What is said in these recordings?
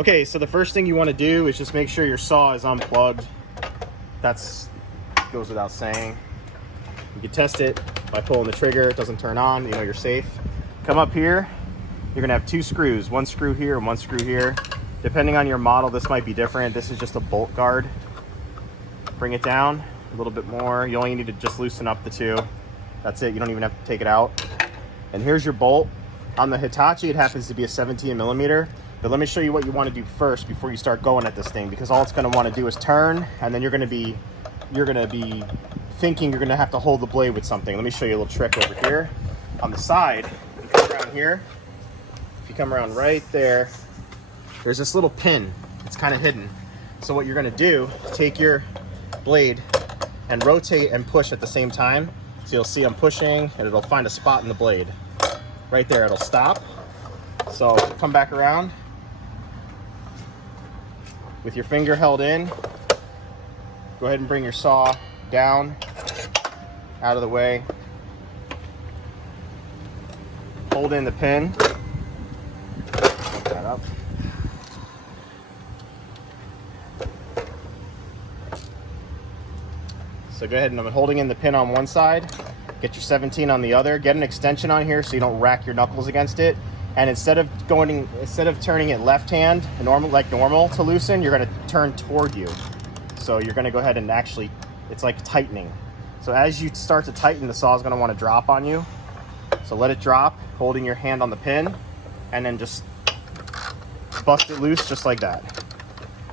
Okay, so the first thing you want to do is just make sure your saw is unplugged. That's goes without saying. You can test it by pulling the trigger. It doesn't turn on, you know you're safe. Come up here, you're gonna have two screws, one screw here and one screw here. Depending on your model, this might be different. This is just a bolt guard. Bring it down a little bit more. You only need to just loosen up the two. That's it, you don't even have to take it out. And here's your bolt. On the Hitachi, it happens to be a 17 millimeter. But let me show you what you want to do first before you start going at this thing, because all it's going to want to do is turn, and then you're going to be thinking you're going to have to hold the blade with something. Let me show you a little trick over here. On the side, you come around here. If you come around right there, there's this little pin. It's kind of hidden. So what you're going to do, take your blade and rotate and push at the same time. So you'll see I'm pushing, and it'll find a spot in the blade. Right there, it'll stop. So come back around. With your finger held in, go ahead and bring your saw down, out of the way. Hold in the pin. Put that up. So go ahead, and I'm holding in the pin on one side. Get your 17 on the other. Get an extension on here so you don't rack your knuckles against it. And instead of turning it left hand, like normal to loosen, you're going to turn toward you. So you're going to go ahead and actually, it's like tightening. So as you start to tighten, the saw is going to want to drop on you. So let it drop, holding your hand on the pin, and then just bust it loose just like that.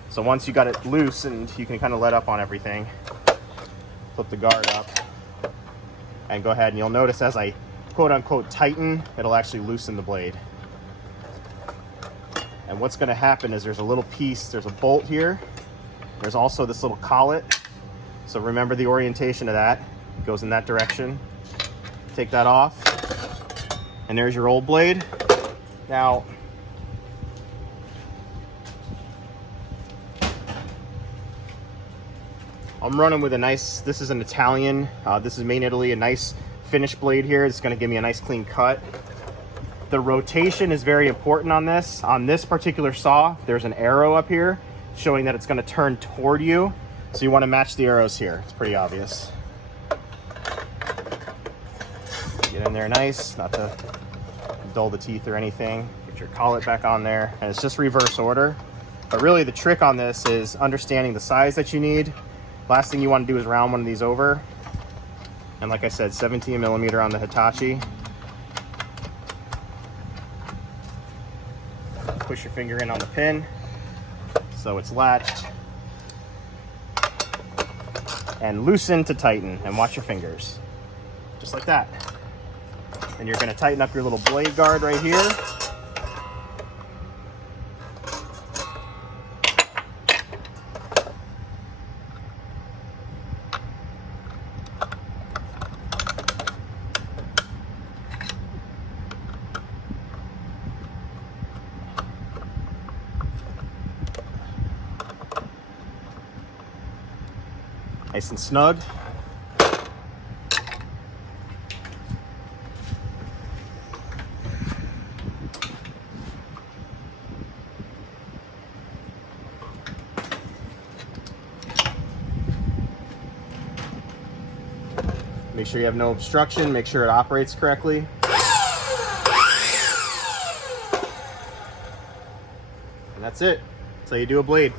So once you got it loose, and you can kind of let up on everything, flip the guard up, and go ahead, and you'll notice as I quote unquote tighten, it'll actually loosen the blade. And what's going to happen is there's a little piece, there's a bolt here. There's also this little collet. So remember the orientation of that. It goes in that direction. Take that off. And there's your old blade. Now, I'm running with a nice, this is an Italian, this is made in Italy, a nice finished blade here. It's going to give me a nice clean cut. The rotation is very important on this. On this particular saw, there's an arrow up here showing that it's going to turn toward you. So you want to match the arrows here. It's pretty obvious. Get in there nice, not to dull the teeth or anything. Get your collet back on there, and it's just reverse order. But really the trick on this is understanding the size that you need. Last thing you want to do is round one of these over. And like I said, 17 millimeter on the Hitachi. Push your finger in on the pin so it's latched. And loosen to tighten, and watch your fingers. Just like that. And you're going to tighten up your little blade guard right here. Nice and snug. Make sure you have no obstruction, make sure it operates correctly. And that's it. That's how you do a blade.